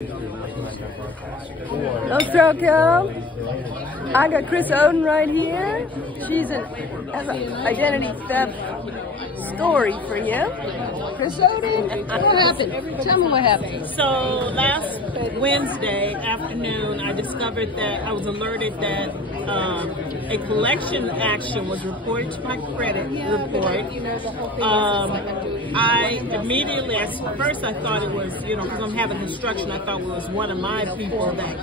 Welcome. I got Chris Oden right here. She's has an identity theft story for you. Chris Oden, what happened? Tell me what happened. So last Wednesday afternoon, I discovered that I was alerted that a collection action was reported to my credit report. I immediately, at first I thought it was, because I'm having construction, I thought it was one of my people that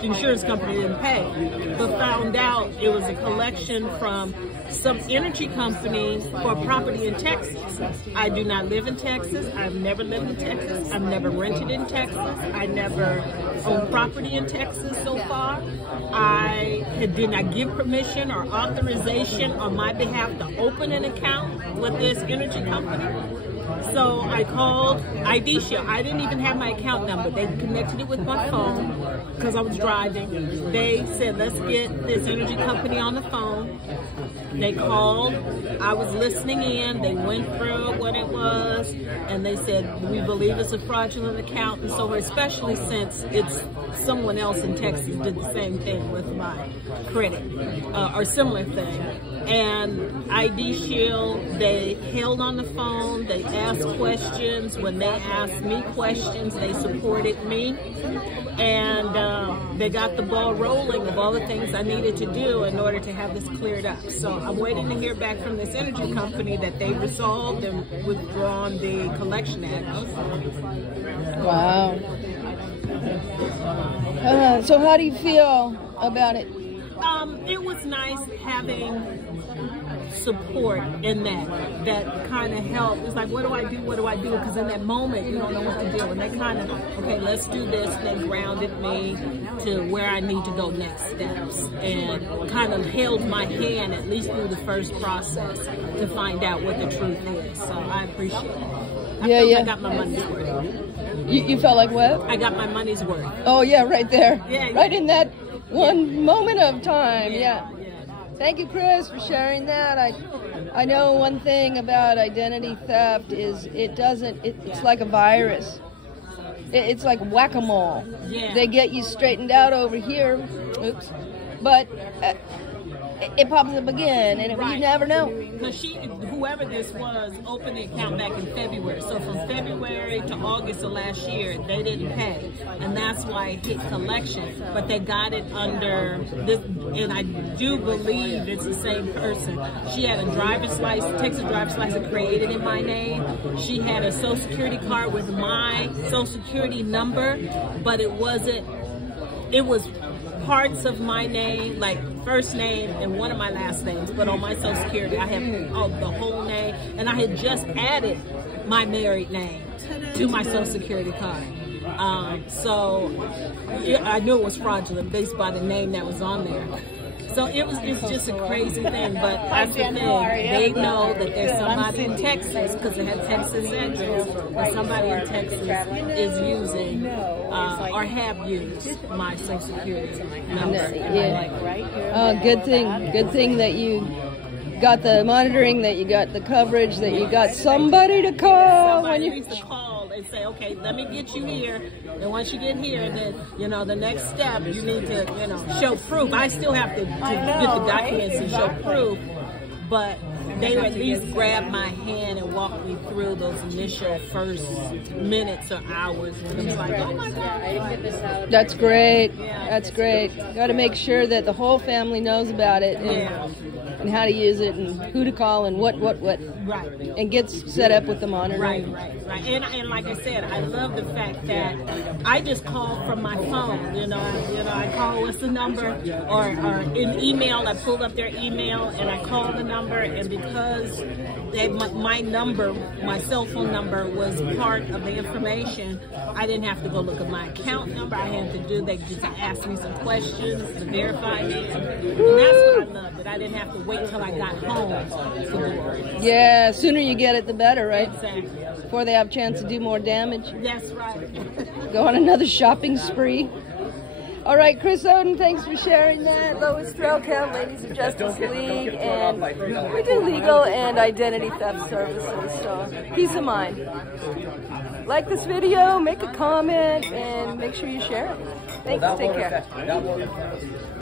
the insurance company didn't pay. But found out it was a collection from some energy company for property in Texas. I do not live in Texas. I've never lived in Texas. I've never rented in Texas. I never owned property in Texas so far. I did not give permission or authorization on my behalf to open an account with this energy company. So I called IDShield. I didn't even have my account number. They connected it with my phone because I was driving. They said, let's get this energy company on the phone. They called. I was listening in. They went through what it was, and they said, we believe it's a fraudulent account. And so, especially since it's someone else in Texas did the same thing with my credit, or similar thing. And IDShield, they held on the phone. They asked questions. When they asked me questions, they supported me. And they got the ball rolling of all the things I needed to do in order to have this cleared up. So I'm waiting to hear back from this energy company that they resolved and withdrawn the collection action. Wow. So how do you feel about it? It was nice having support in that kind of help. It's like, what do I do? What do I do? Because in that moment, you don't know what to do. And they kind of, okay, let's do this. They grounded me to where I need to go next steps and kind of held my hand, at least through the first process, to find out what the truth is. So I appreciate it. I got my money's worth. You felt like what? I got my money's worth. Oh, yeah, right there. Yeah, right in that one moment of time. Yeah. Yeah. Thank you, Chris, for sharing that. I know one thing about identity theft is it's like a virus. It's like whack-a-mole. Yeah. They get you straightened out over here, oops, but it pops up again, and you never know. Because whoever this was, opened the account back in February. So from February to August of last year, they didn't pay. And that's why it hit collection. But they got it under this, and I do believe it's the same person. She had a driver's license, Texas driver's license created in my name. She had a Social Security card with my Social Security number, but it was parts of my name, like first name and one of my last names, but on my Social Security I have the whole name, and I had just added my married name to my Social Security card. So I knew it was fraudulent based by the name that was on there. So it's just a crazy thing, but that's the thing. They know that there's somebody in Texas, because it had Texas address, that somebody in Texas is using or have used my Social Security number. Yeah. Good thing that you got the monitoring, that you got the coverage, that you got somebody to call when you call and say, okay, let me get you here. And once you get here, then, the next step, you need to, show proof. I still have to get the documents and show proof, but they at least grabbed my hand and walked me through those initial first minutes or hours. And it was like, oh my God. That's great. That's great. Got to make sure that the whole family knows about it. And how to use it, and who to call, and what. Right. And gets set up with the monitoring. Right. And like I said, I love the fact that I just call from my phone. I call, what's the number, or in email, I pulled up their email and I called the number, and because my number, my cell phone number was part of the information, I didn't have to go look at my account number. They just asked me some questions to verify me, and that's what I love, that I didn't have to wait till I got home to do it. Yeah, sooner you get it, the better, right? Exactly. Before they have a chance to do more damage. That's right. Go on another shopping spree. All right, Chris Oden, thanks for sharing that. Lois Trailcount, Ladies of Justice League, and we do legal and identity theft services, so peace of mind. like this video, make a comment, and make sure you share it. Thanks, take care.